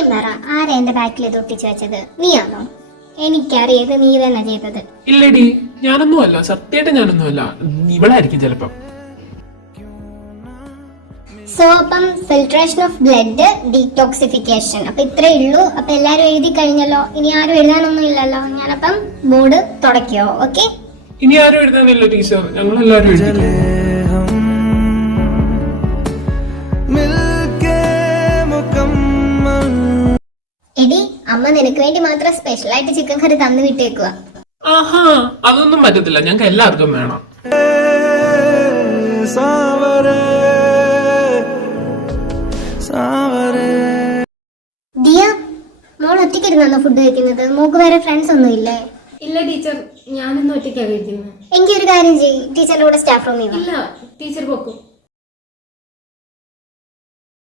സത്യം പറ, ആരാ എന്റെ ബാക്കിൽ ഇത് ഒട്ടിച്ചു വെച്ചത്? നീയാണോ? എനിക്കറിയത് നീ തന്നെ ചെയ്തത്. ഇല്ലടി, ഞാനൊന്നുമല്ല, സത്യമായിട്ട് ഞാനൊന്നുമല്ല. ഇവളായിരിക്കും ചിലപ്പം. സോ അപ്പം ഫിൽട്രേഷൻ ഓഫ് ബ്ലഡ്, ഡീടോക്സിഫിക്കേഷൻ, അപ്പൊ ഇത്രേ ഉള്ളൂ. അപ്പൊ എല്ലാരും എഴുതി കഴിഞ്ഞല്ലോ, ഇനി ആരും എഴുതാനൊന്നും ഇല്ലല്ലോ. ഞാനപ്പം ബോർഡ് തുടക്കിയോ? ഓക്കെ, ഇനി ആരും എഴുതാനില്ല ടീച്ചർ, ഞങ്ങളെല്ലാരും എഴുതി. എടി, അമ്മ നിനക്ക് വേണ്ടി മാത്രം സ്പെഷ്യൽ ആയിട്ട് ചിക്കൻ കറി തന്നു വിട്ടേക്കുക. ആഹാ, അതൊന്നും പറ്റത്തില്ല, ഞങ്ങൾക്ക് എല്ലാവർക്കും വേണം. ദിയ, മോൾ ഒറ്റയ്ക്കിരുന്നാണോ ഫുഡ് കഴിക്കുന്നത്? മോക്ക് വേറെ ഫ്രണ്ട്സ് ഒന്നും ഇല്ലേ? ഇല്ല ടീച്ചർ, ഞാനൊന്നും ഒറ്റയ്ക്കാണ് കഴിക്കുന്നത്. എങ്കിൽ ഒരു കാര്യം ചെയ്യ്, ടീച്ചറിന്റെ കൂടെ സ്റ്റാഫ് റൂമിൽ വാ. ഇല്ല ടീച്ചർ പോക്കും.